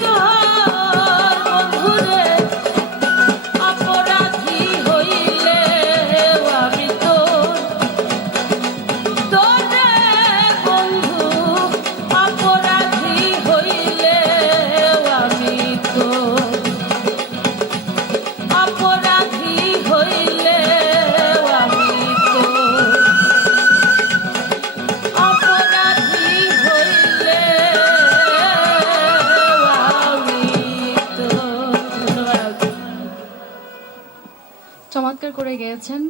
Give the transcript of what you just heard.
哥 চমৎকার করে গেয়েছেন।